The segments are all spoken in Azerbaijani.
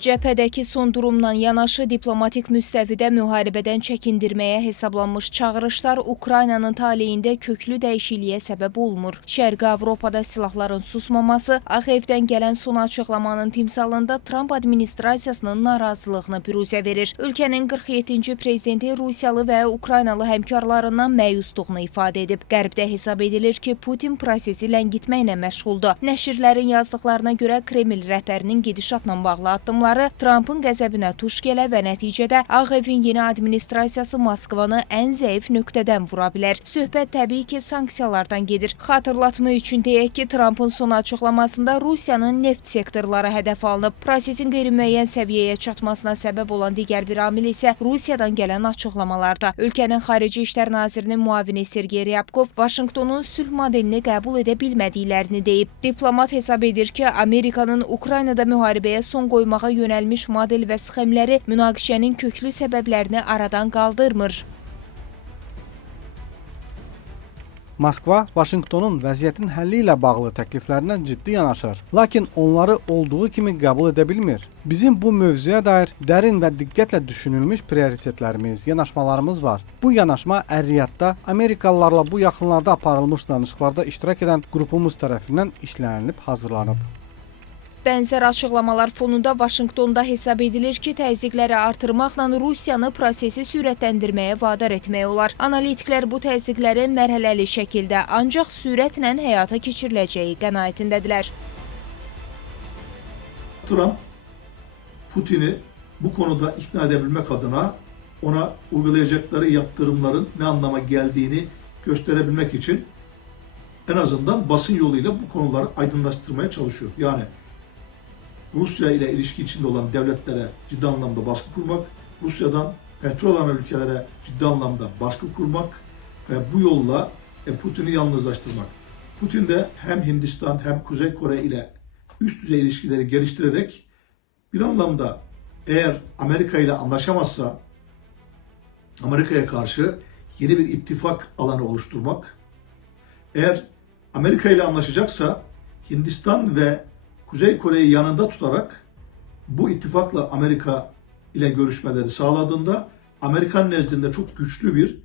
Cəbhədəki son durumla yanaşı diplomatik müstəvidə müharibədən çəkindirməyə hesablanmış çağırışlar Ukraynanın taleyində köklü dəyişikliyə səbəb olmur. Şərqi Avropada silahların susmaması, Ağ Evdən gələn son açıqlamanın timsalında Tramp administrasiyasının narazılığını büruzə verir. Ölkənin 47-ci prezidenti Rusiyalı və Ukraynalı həmkarlarından məyusluğunu ifadə edib. Qərbdə hesab edilir ki, Putin prosesi ləngitməklə məşğuldur. Nəşrlərin yazdıqlarına görə Kreml rəhbərinin gedişatla bağlı addımlar Trumpın qəzəbinə tuş gələ və nəticədə Ağ Evin yeni administrasiyası Moskvanı ən zəif nöqtədən vura bilər. Söhbət təbii ki, sanksiyalardan gedir. Xatırlatma üçün deyək ki, Trumpın son açıqlamasında Rusiyanın neft sektorları hədəf alınıb. Prosesin qeyri-müəyyən səviyyəyə çatmasına səbəb olan digər bir amil isə Rusiyadan gələn açıqlamalarda. Ölkənin Xarici İşlər Nazirinin müavini Sergey Ryabkov Vaşinqtonun sülh modelini qəbul edə bilmədiklərini deyib. Diplomat hesab edir ki, Amerikanın Ukraynada müharibəyə son qoymağa yönəlmiş model və sxemləri münaqişənin köklü səbəblərini aradan qaldırmır. Moskva, Vaşinqtonun vəziyyətin həlli ilə bağlı təkliflərinə ciddi yanaşır, lakin onları olduğu kimi qəbul edə bilmir. Bizim bu mövzuya dair dərin və diqqətlə düşünülmüş prioritetlərimiz, yanaşmalarımız var. Bu yanaşma ər-riyyatda Amerikalılarla bu yaxınlarda aparılmış danışıqlarda iştirak edən qrupumuz tərəfindən işlənilib, hazırlanıb. Bənzər açıqlamalar fonunda Vaşinqtonda hesab edilir ki, təzyiqləri artırmaqla Rusiyanı prosesi sürətləndirməyə vadar etmək olar. Analitiklər bu təzyiqlərin mərhələli şəkildə ancaq sürətlə həyata keçiriləcəyi qənaətindədirlər. Trump, Putin'i bu konuda ikna edebilmek adına ona uygulayacakları yaptırımların ne anlama geldiğini gösterebilmek için en azından basın yoluyla bu konuları aydınlaştırmaya çalışıyor. Yani Rusya ile ilişki içinde olan devletlere ciddi anlamda baskı kurmak, Rusya'dan petrol alan ülkelere ciddi anlamda baskı kurmak ve bu yolla Putin'i yalnızlaştırmak. Putin de hem Hindistan hem Kuzey Kore ile üst düzey ilişkileri geliştirerek bir anlamda eğer Amerika ile anlaşamazsa Amerika'ya karşı yeni bir ittifak alanı oluşturmak, eğer Amerika ile anlaşacaksa Hindistan ve Kuzey Kore'yi yanında tutarak bu ittifakla Amerika ile görüşmeleri sağladığında Amerikan nezdinde çok güçlü bir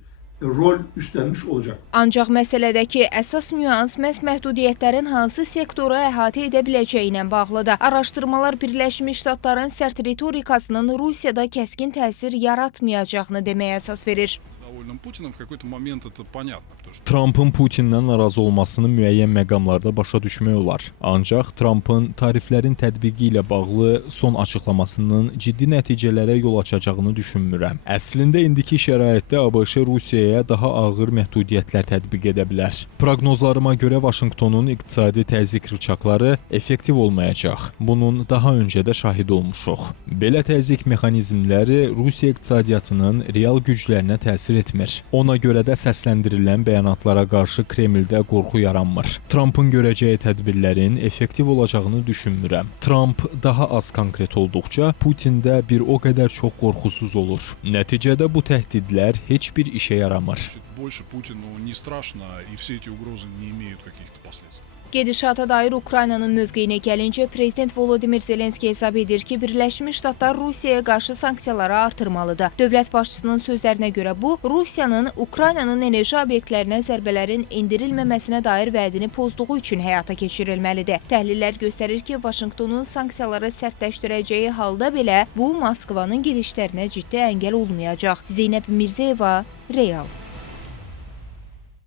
rol üstlenmiş olacaq. Ancaq məsələdəki əsas nüans məhz məhdudiyyətlərin hansı sektoru əhatə edə biləcəyi ilə bağlıdır. Araşdırmalar Birləşmiş Ştatların sərt ritorikasının Rusiyada kəskin təsir yaratmayacağını deməyə əsas verir. Trumpın Putinlə narazı olmasını müəyyən məqamlarda başa düşmək olar. Ancaq Trumpın tariflərin tətbiqi ilə bağlı son açıqlamasının ciddi nəticələrə yol açacağını düşünmürəm. Əslində indiki şəraitdə ABŞ Rusiyaya daha ağır məhdudiyyətlər tətbiq edə bilər. Proqnozlarıma görə Vaşinqtonun iqtisadi təzyiq rıçaqları effektiv olmayacaq. Bunun daha öncə də şahid olmuşuq. Belə təzyiq mexanizmləri Rusiya iqtisadiyyatının real güclərinə təsir etmir. Ona görə də səsləndirilən bəyanatlara qarşı Kremldə qorxu yaranmır. Trumpın görəcəyi tədbirlərin effektiv olacağını düşünmürəm. Trump daha az konkret olduqca Putin də bir o qədər çox qorxusuz olur. Nəticədə bu təhdidlər heç bir işə yaramır. Gedişata dair Ukraynanın mövqeyinə gəlincə, Prezident Volodimir Zelenski hesab edir ki, Birləşmiş Ştatlar Rusiyaya qarşı sanksiyaları artırmalıdır. Dövlət başçısının sözlərinə görə bu, Rusiyanın Ukraynanın enerji obyektlərinə zərbələrin endirilməməsinə dair vədini pozduğu üçün həyata keçirilməlidir. Təhlillər göstərir ki, Vaşinqtonun sanksiyaları sərtləşdirəcəyi halda belə bu, Moskvanın gedişlərinə ciddi əngəl olmayacaq. Zeynəb Mirzəyeva, Real.